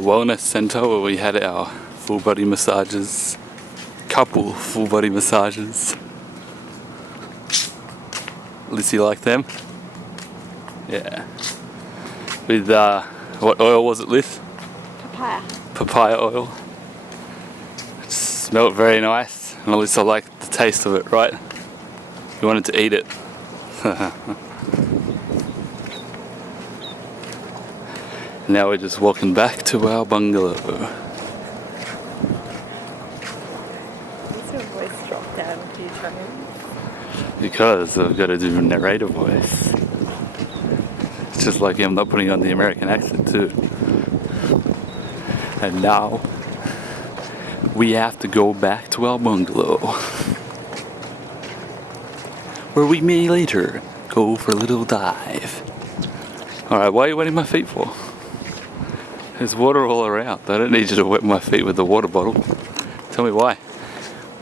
wellness center where we had our full body massages, couple full body massages. Lizzie like them? Yeah. With what oil was it, Liz? Papaya. Papaya oil. It smelled very nice, and Alyssa liked the taste of it, right? You wanted to eat it. Now we're just walking back to our bungalow. What's your voice drop down a few times? Because I've got to do a narrator voice. It's just like I'm not putting on the American accent too. And now we have to go back to our bungalow, where we may later go for a little dive. Alright, why are you wetting my feet for? There's water all around. I don't need you to wet my feet with the water bottle. Tell me why.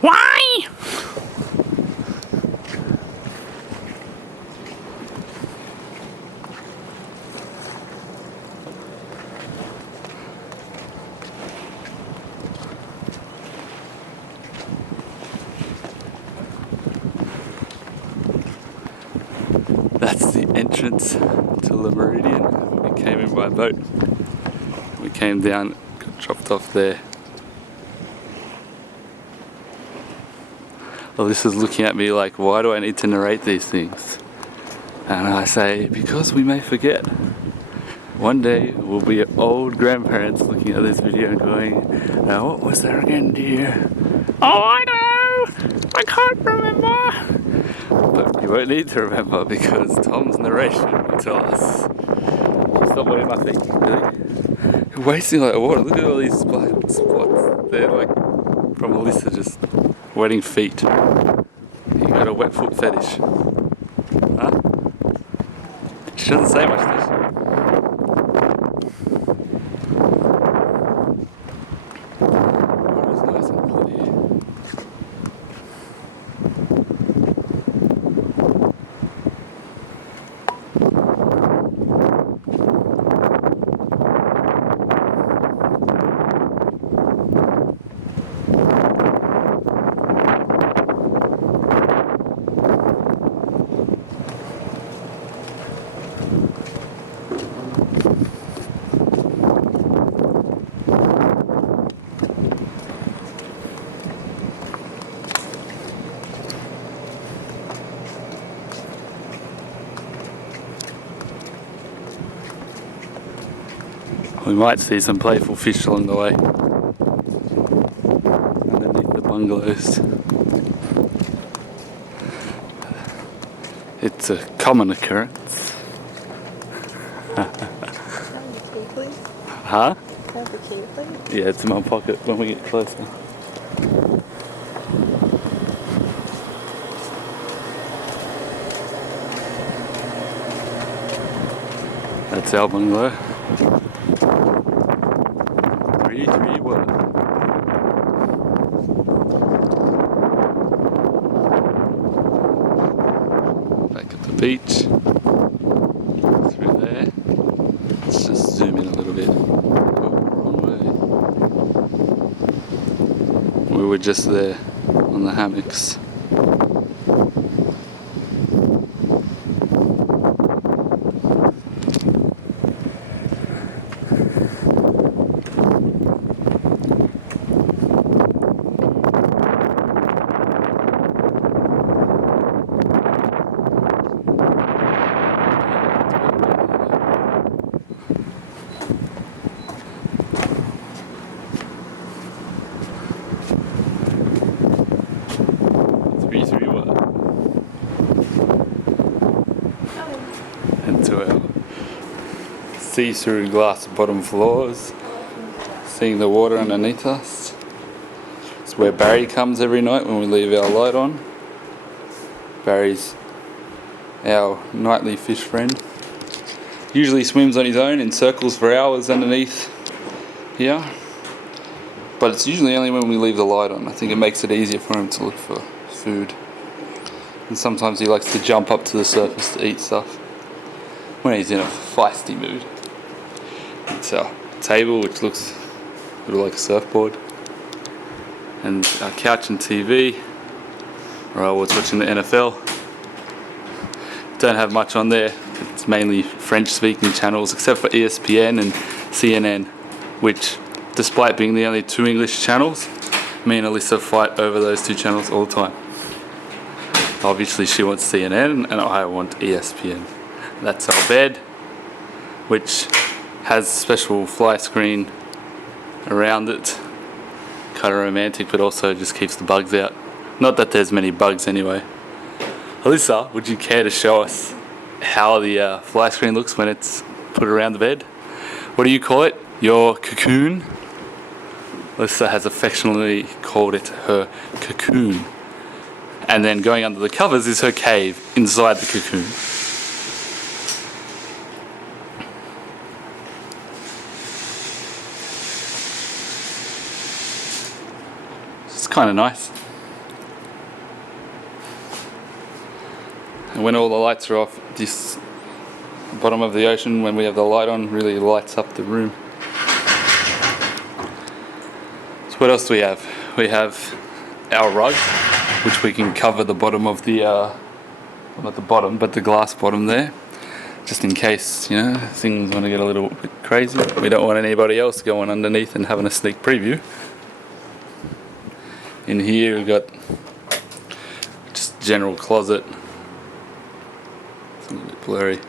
Why? That's the entrance to the Meridien. We came in by boat. We came down, got dropped off there. Alyssa's looking at me like, why do I need to narrate these things? And I say, because we may forget. One day we'll be old grandparents looking at this video and going, now what was that again, dear? Oh, I know! I can't remember! But you won't need to remember because Tom's narration will tell us. Stop wetting my feet, really? You're wasting like water. Look at all these black spots. They're like from Alyssa just wetting feet. You got a wet foot fetish. Huh? She doesn't say much, does she? Water's nice and clear. We might see some playful fish along the way, underneath the bungalows. It's a common occurrence. Huh? Yeah, it's in my pocket when we get closer. That's our bungalow. 331. Back at the beach. Through there. Let's just zoom in a little bit. Oh, wrong way. We were just there on the hammocks. Into our see-through glass bottom floors, seeing the water underneath us. It's where Barry comes every night when we leave our light on. Barry's our nightly fish friend. Usually swims on his own in circles for hours underneath here, but it's usually only when we leave the light on. I think it makes it easier for him to look for food, and sometimes he likes to jump up to the surface to eat stuff when he's in a feisty mood. It's our table which looks a little like a surfboard, and our couch and TV where I was watching the NFL. Don't have much on there. It's mainly French speaking channels except for ESPN and CNN, which despite being the only two English channels, me and Alyssa fight over those two channels all the time. Obviously she wants CNN and I want ESPN. That's our bed, which has a special fly screen around it. Kind of romantic, but also just keeps the bugs out. Not that there's many bugs anyway. Alyssa, would you care to show us how the fly screen looks when it's put around the bed? What do you call it? Your cocoon? Alyssa has affectionately called it her cocoon. And then going under the covers is her cave inside the cocoon. It's kind of nice. And when all the lights are off, this bottom of the ocean, when we have the light on, really lights up the room. So what else do we have? We have our rug, which we can cover the bottom of the, well, not the bottom, but the glass bottom there, just in case, you know, things want to get a little bit crazy. We don't want anybody else going underneath and having a sneak preview. In here we've got just general closet. It's a little bit blurry.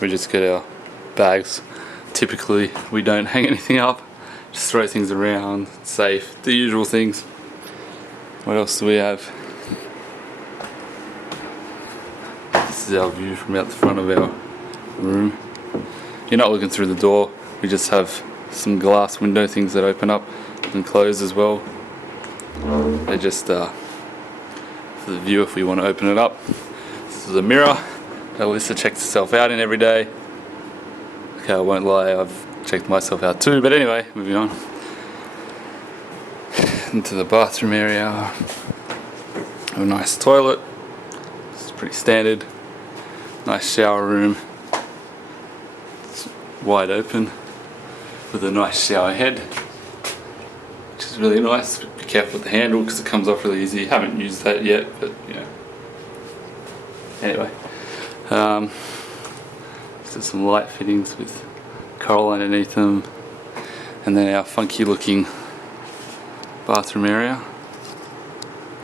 We just get our bags. Typically we don't hang anything up, just throw things around, safe, the usual things. What else do we have? This is our view from out the front of our room. You're not looking through the door, we just have some glass window things that open up and close as well. They're just for the view if we want to open it up. This is a mirror that Alyssa checks herself out in every day. Okay, I won't lie, I've checked myself out too, but anyway, moving on. Into the bathroom area. Have a nice toilet. It's pretty standard. Nice shower room. It's wide open with a nice shower head, which is really nice. Be careful with the handle because it comes off really easy. Haven't used that yet, but you know. Anyway, there's some light fittings with coral underneath them, and then our funky looking bathroom area,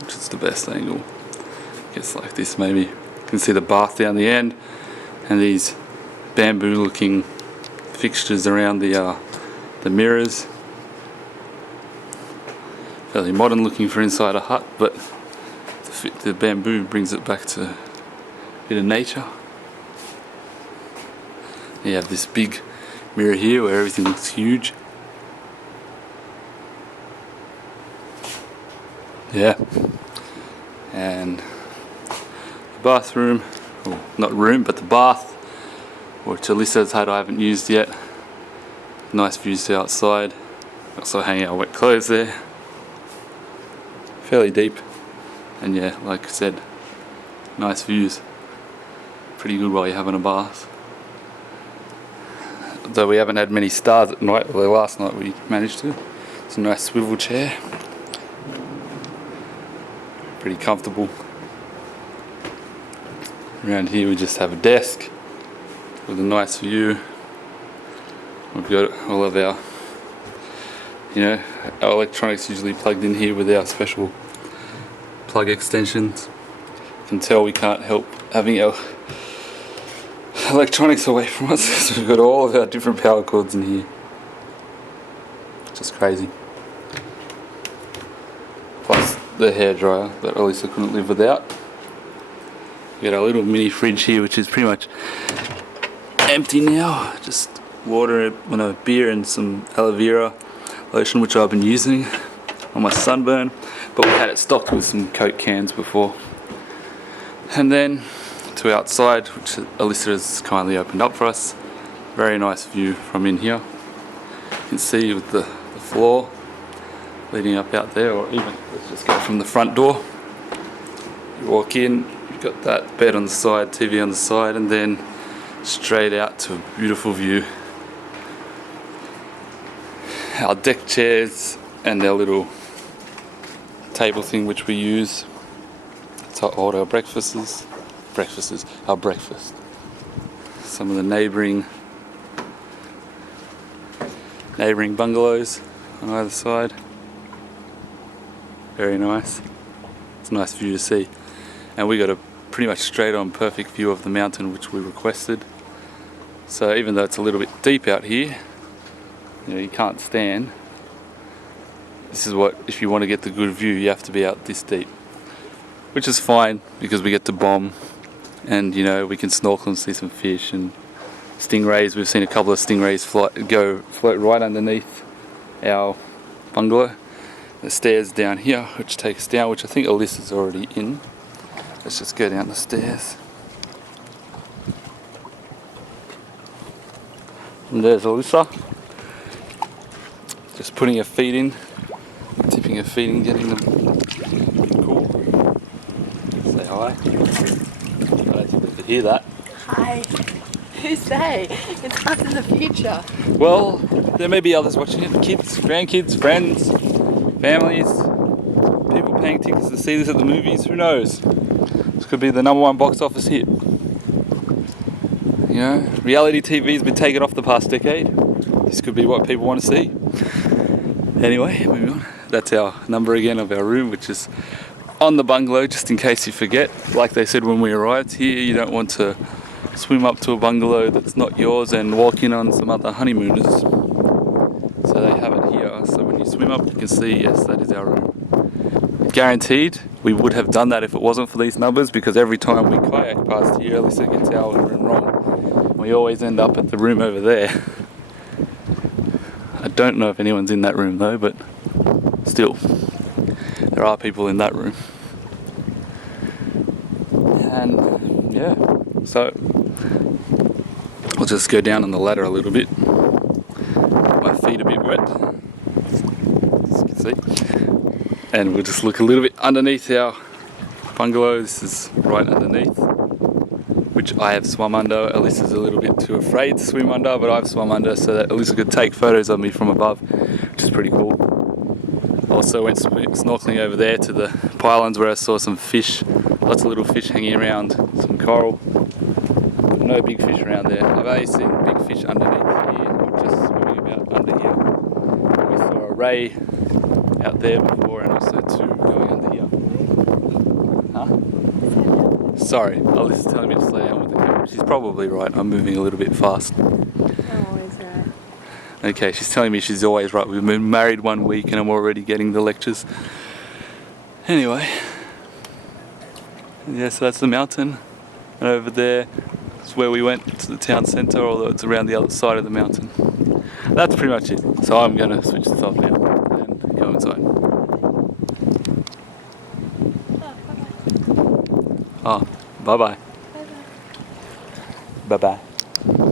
which is the best angle. I guess like this maybe. You can see the bath down the end and these bamboo looking fixtures around the mirrors. Fairly modern looking for inside a hut, but the bamboo brings it back to a bit of nature. You have this big mirror here where everything looks huge. Yeah, and the bathroom, or not room, but the bath, which Alyssa's had I haven't used yet. Nice views to outside. Also hanging our wet clothes there. Fairly deep, and yeah, like I said, nice views. Pretty good while you're having a bath. Though we haven't had many stars at night, although last night we managed to. It's a nice swivel chair. Pretty comfortable. Around here we just have a desk with a nice view. We've got all of our, you know, our electronics usually plugged in here with our special plug extensions. You can tell we can't help having our electronics away from us because we've got all of our different power cords in here. Just crazy. Plus the hairdryer that Alyssa couldn't live without. We got our little mini fridge here, which is pretty much empty now. Just water, a beer and some aloe vera lotion, which I've been using on my sunburn, but we had it stocked with some Coke cans before. And then to outside, which Alyssa has kindly opened up for us. Very nice view from in here. You can see with the floor leading up out there, or even let's just go from the front door. You walk in, you've got that bed on the side, TV on the side, and then straight out to a beautiful view our deck chairs and our little table thing which we use to hold our breakfasts, our breakfast. Some of the neighbouring bungalows on either side. Very nice. It's a nice view to see. And we got a pretty much straight on perfect view of the mountain which we requested. So even though it's a little bit deep out here, you know, you can't stand. This is what, if you want to get the good view, you have to be out this deep. Which is fine because we get to bomb and, you know, we can snorkel and see some fish and stingrays. We've seen a couple of stingrays float right underneath our bungalow. The stairs down here which take us down, which I think Alyssa's already in. Let's just go down the stairs. And there's Alyssa. Just putting her feet in, tipping her feet in, getting them cool. Say hi. I don't think they could hear that. Hi. Who's they? It's us in the future. Well, there may be others watching it. Kids, grandkids, friends, families, people paying tickets to see this at the movies. Who knows? This could be the #1 box office hit. You know, reality TV's been taken off the past decade. This could be what people want to see. Anyway, moving on. That's our number again of our room, which is on the bungalow, just in case you forget. Like they said when we arrived here, you don't want to swim up to a bungalow that's not yours and walk in on some other honeymooners. So they have it here, so when you swim up you can see, yes, that is our room. Guaranteed, we would have done that if it wasn't for these numbers, because every time we kayak past here, Alyssa gets our room wrong. We always end up at the room over there. I don't know if anyone's in that room though, but still, there are people in that room. And yeah, so I'll just go down on the ladder a little bit. My feet a bit wet, as you can see. And we'll just look a little bit underneath our bungalow. This is right underneath, which I have swum under. Alyssa's a little bit too afraid to swim under, but I've swum under so that Alyssa could take photos of me from above, which is pretty cool. Also went snorkeling over there to the pylons where I saw some fish, lots of little fish hanging around, some coral. But no big fish around there. I've only seen big fish underneath here, or just swimming about under here. We saw a ray out there before, and also two going under here. Huh? Sorry, Alyssa's telling me to slow down with the camera. She's probably right, I'm moving a little bit fast. I'm always right. Okay, she's telling me she's always right. We've been married 1 week and I'm already getting the lectures. Anyway. Yeah, so that's the mountain. And over there is where we went to the town centre, although it's around the other side of the mountain. That's pretty much it. So I'm going to switch this off now and go inside. Oh, bye-bye. Bye-bye. Bye-bye.